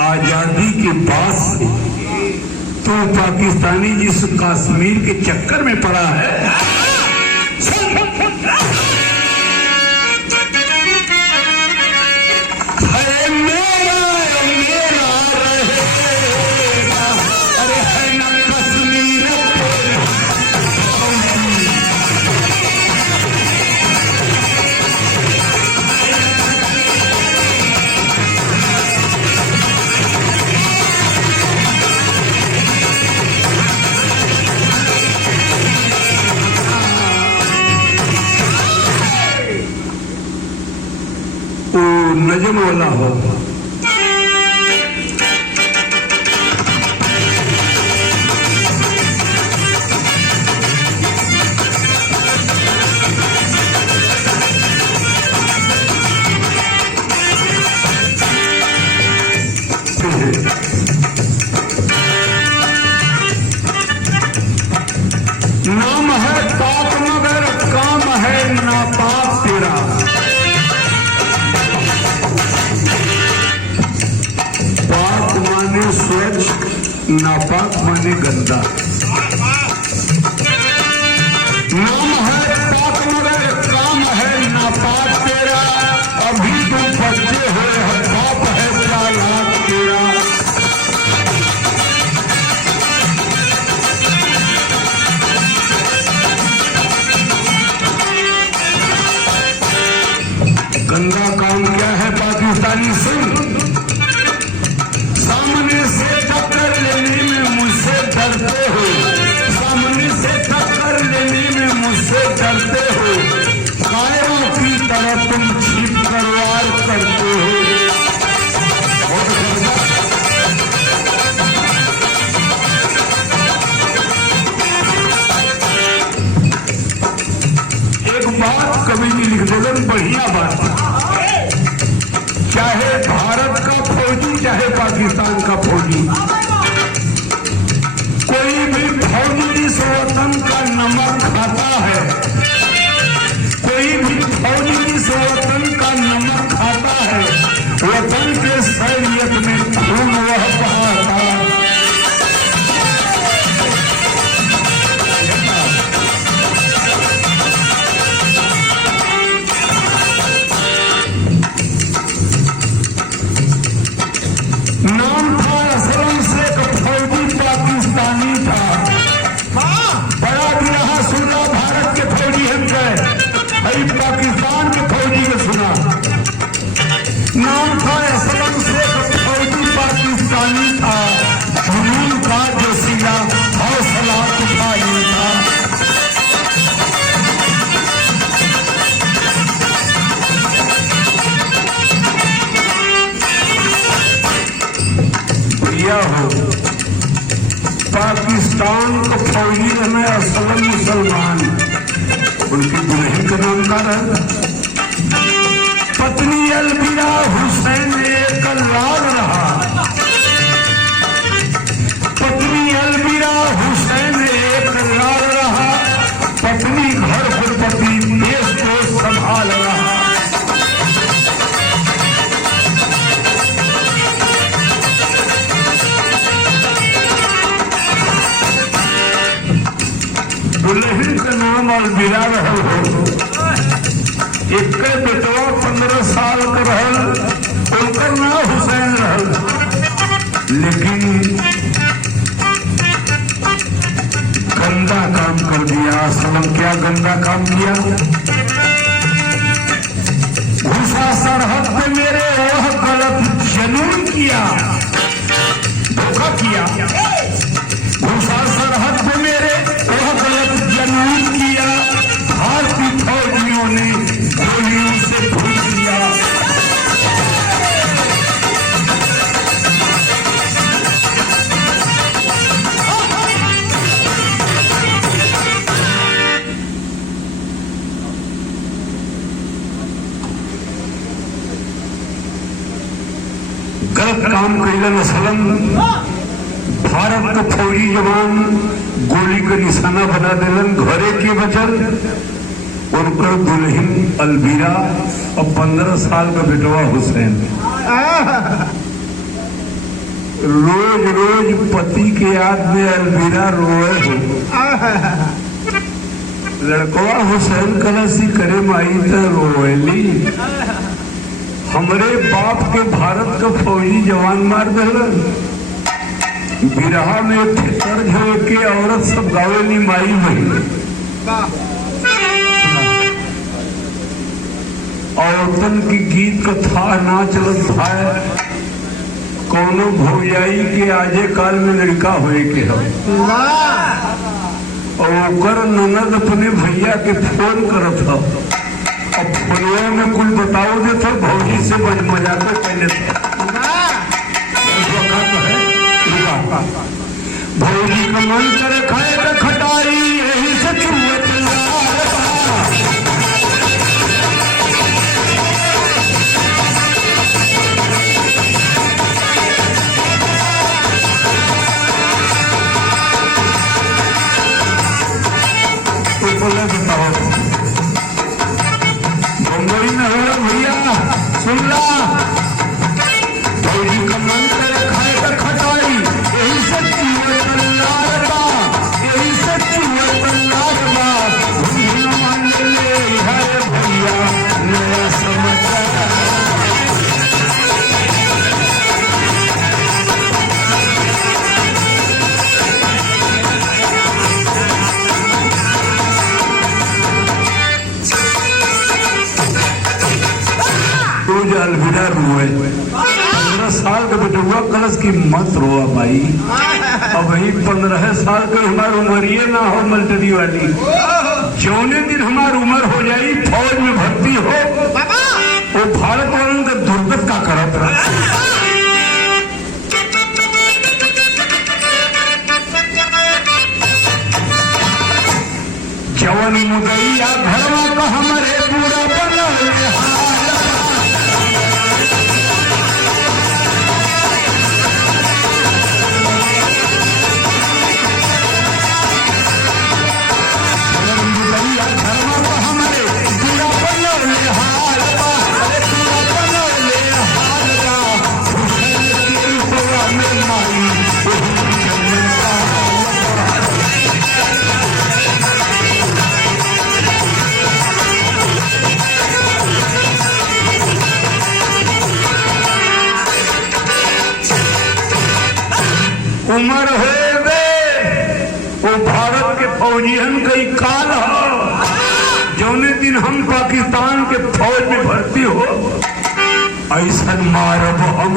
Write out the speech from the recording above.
आजादी के बाद से तो पाकिस्तानी जिस कश्मीर के चक्कर में पड़ा है, नजम वाला हो। नाम है पाक मगर काम है नापाक तेरा। स्वच्छ, नापाक माने गंदा। नाम है पाक मगर काम है नापाक तेरा। अभी तुम बच्चे हो पाप है चालाक तेरा। गंदा काम क्या है पाकिस्तानी सिंह? सामने से टक्कर लेने में मुझसे डरते हो, सामने से टक्कर लेने में मुझसे डरते हो। कायरों की तरह तुम छिप कर वार करते हो। एक बात कवि जी लिख देते, बढ़िया बात। चाहे भारत का फौजी चाहे पाकिस्तान का फौजी, कोई भी फौजी जिस वतन का नमक खाता है, कोई भी फौजी जिस वतन का नमक खाता है, वतन के शरीयत में खून वह बहाता। नाम था असलम शेख, फौजी पाकिस्तानी था। बड़ा बिरहा सुना भारत के फौजी हम गए, पाकिस्तान के फौजी को सुना। नाम था असलम शेख, फौजी पाकिस्तानी था। जुनून का जो सिला हौसला तूफानी था। हो पाकिस्तान को फौजी में असलम मुसलमान, उनकी दुल्हन का नाम का रहा पत्नी अलबिरा हुसैन एक लाल रहा। पत्नी अलबिरा हुसैन एक लाल रहा। पत्नी घर पर पति देश को संभाल रहा। दुल्हन का नाम अलबिरा रहल हो। एक बेटवा 15 साल का रहल, उनका नाम हुसैन रहल। लेकिन गंदा काम कर दिया असलम। क्या गंदा काम किया? घुसा सरहद पे मेरे वह गलत जनून किया, धोखा किया। घुसा सरहद पे मेरे वह गलत जनून किया। भारतीय फौजियों ने गोलियों से भून दिया। गलत काम कैलन असलम। भारत का फौजी जवान गोली का निशाना बना दिलन। घरे के बचल उनकर दुल्हन अलबिरा और 15 साल का बेटवा हुसैन। रोज रोज पति के याद में अलवीरा रोए हो। लड़कवा हुसैन कलसी करे माई त रोएली। हमरे बाप के भारत का फौजी जवान मार दिलन। बिरहा में फितर झो के औरत सब गावेली माई मही। औरतन की गीत कथा ना चलत भाई। कौनो भौजाई के आजे काल में लड़का होए के हम और ओकर ननद अपने भैया के फोन करत हो। अब फोनवे में कुल बताओ दे तो भौजी से मजाक पहले भौजी का मन करे खाए का खटाई यही से चूहे बम्बई में हो भैया सुन ला। भौजी का मन करे खाए का खटाई यही से चूहे तल्लारबा यही से चूहे तल्लारबा। मान ले है भैया नया समाचार। अलविदा रोए 15 साल का बेटुआ कलश की मत रोआ भाई। अब वही 15 साल के हमारी उम्र ना हो मल्टरी वाली। जौने दिन हमारी उम्र हो जाई फौज में भर्ती हो वो भारत वालों का दुर्गत का करत रहा। जवन मुदैया घरवा का हमारे पूरा बना उमर हो गए वो भारत के फौजियन कई काल हो। जौने दिन हम पाकिस्तान के फौज में भर्ती हो ऐसा मारब हम